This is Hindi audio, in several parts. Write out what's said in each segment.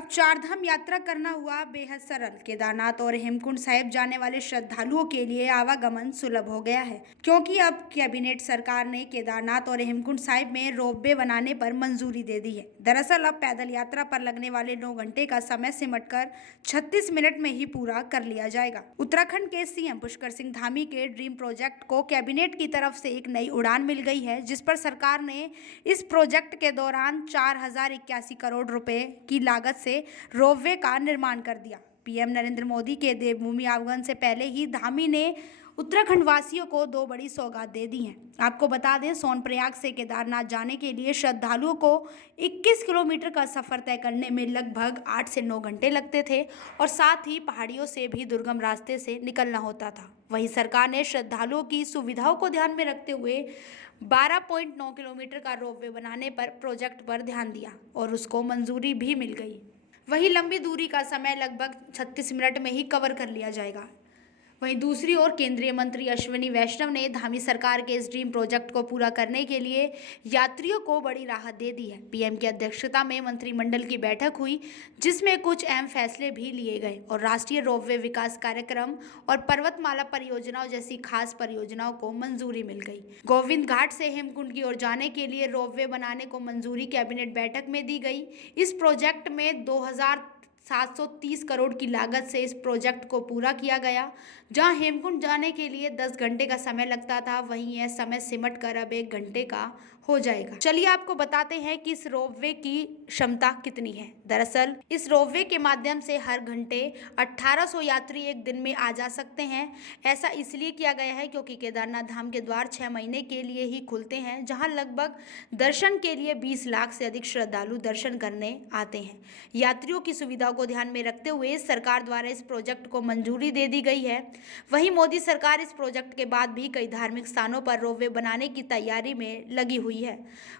अब चारधाम यात्रा करना हुआ बेहद सरल। केदारनाथ और हेमकुंड साहिब जाने वाले श्रद्धालुओं के लिए आवागमन सुलभ हो गया है, क्योंकि अब कैबिनेट सरकार ने केदारनाथ और हेमकुंड साहिब में रोपवे बनाने पर मंजूरी दे दी है। दरअसल अब पैदल यात्रा पर लगने वाले 9 घंटे का समय सिमटकर 36 मिनट में ही पूरा कर लिया जाएगा। उत्तराखंड के सीएम पुष्कर सिंह धामी के ड्रीम प्रोजेक्ट को कैबिनेट की तरफ से एक नई उड़ान मिल गई है, जिस पर सरकार ने इस प्रोजेक्ट के दौरान 4081 करोड़ रुपए की लागत से रोपवे का निर्माण कर दिया। पीएम नरेंद्र मोदी के देवभूमि आगमन से पहले ही धामी ने उत्तराखंड वासियों को 2 बड़ी सौगात दे दी हैं। आपको बता दें, सोनप्रयाग से केदारनाथ जाने के लिए श्रद्धालुओं को 21 किलोमीटर का सफर तय करने में लगभग 8 से 9 घंटे लगते थे और साथ ही पहाड़ियों से भी दुर्गम रास्ते से निकलना होता था। वहीं सरकार ने श्रद्धालुओं की सुविधाओं को ध्यान में रखते हुए 12.9 किलोमीटर का रोपवे बनाने पर प्रोजेक्ट पर ध्यान दिया और उसको मंजूरी भी मिल गई। वहीं लंबी दूरी का समय लगभग 36 मिनट में ही कवर कर लिया जाएगा। वहीं दूसरी ओर केंद्रीय मंत्री अश्विनी वैष्णव ने धामी सरकार के इस ड्रीम प्रोजेक्ट को पूरा करने के लिए यात्रियों को बड़ी राहत दे दी है। पीएम की अध्यक्षता में मंत्रिमंडल की बैठक हुई, जिसमें कुछ अहम फैसले भी लिए गए और राष्ट्रीय रोपवे विकास कार्यक्रम और पर्वतमाला परियोजनाओं जैसी खास परियोजनाओं को मंजूरी मिल गई। गोविंद घाट से हेमकुंड की ओर जाने के लिए रोपवे बनाने को मंजूरी कैबिनेट बैठक में दी गई। इस प्रोजेक्ट में 2730 करोड़ की लागत से इस प्रोजेक्ट को पूरा किया गया। जहां हेमकुंड जाने के लिए 10 घंटे का समय लगता था, वहीं यह समय सिमट कर अब 1 घंटे का हो जाएगा। चलिए आपको बताते हैं कि इस रोपवे की क्षमता कितनी है। दरअसल इस रोपवे के माध्यम से हर घंटे 1800 यात्री एक दिन में आ जा सकते हैं। ऐसा इसलिए किया गया है क्योंकि केदारनाथ धाम के द्वार 6 महीने के लिए ही खुलते हैं, जहां लगभग दर्शन के लिए 20 लाख से अधिक श्रद्धालु दर्शन करने आते हैं। यात्रियों की सुविधाओं को ध्यान में रखते हुए सरकार द्वारा इस प्रोजेक्ट को मंजूरी दे दी गई है। वहीं मोदी सरकार इस प्रोजेक्ट के बाद भी कई धार्मिक स्थानों पर रोपवे बनाने की तैयारी में लगी हुई है।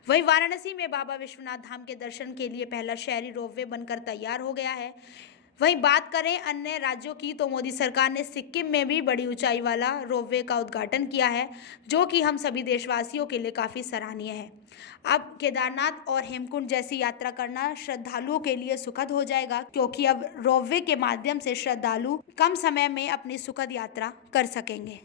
वहीं वाराणसी में बाबा विश्वनाथ धाम के दर्शन के लिए पहला शहरी रोपवे बनकर तैयार हो गया है। वहीं बात करें अन्य राज्यों की, तो मोदी सरकार ने सिक्किम में भी बड़ी ऊंचाई वाला रोपवे का उद्घाटन किया है, जो कि हम सभी देशवासियों के लिए काफ़ी सराहनीय है। अब केदारनाथ और हेमकुंड जैसी यात्रा करना श्रद्धालुओं के लिए सुखद हो जाएगा, क्योंकि अब रोपवे के माध्यम से श्रद्धालु कम समय में अपनी सुखद यात्रा कर सकेंगे।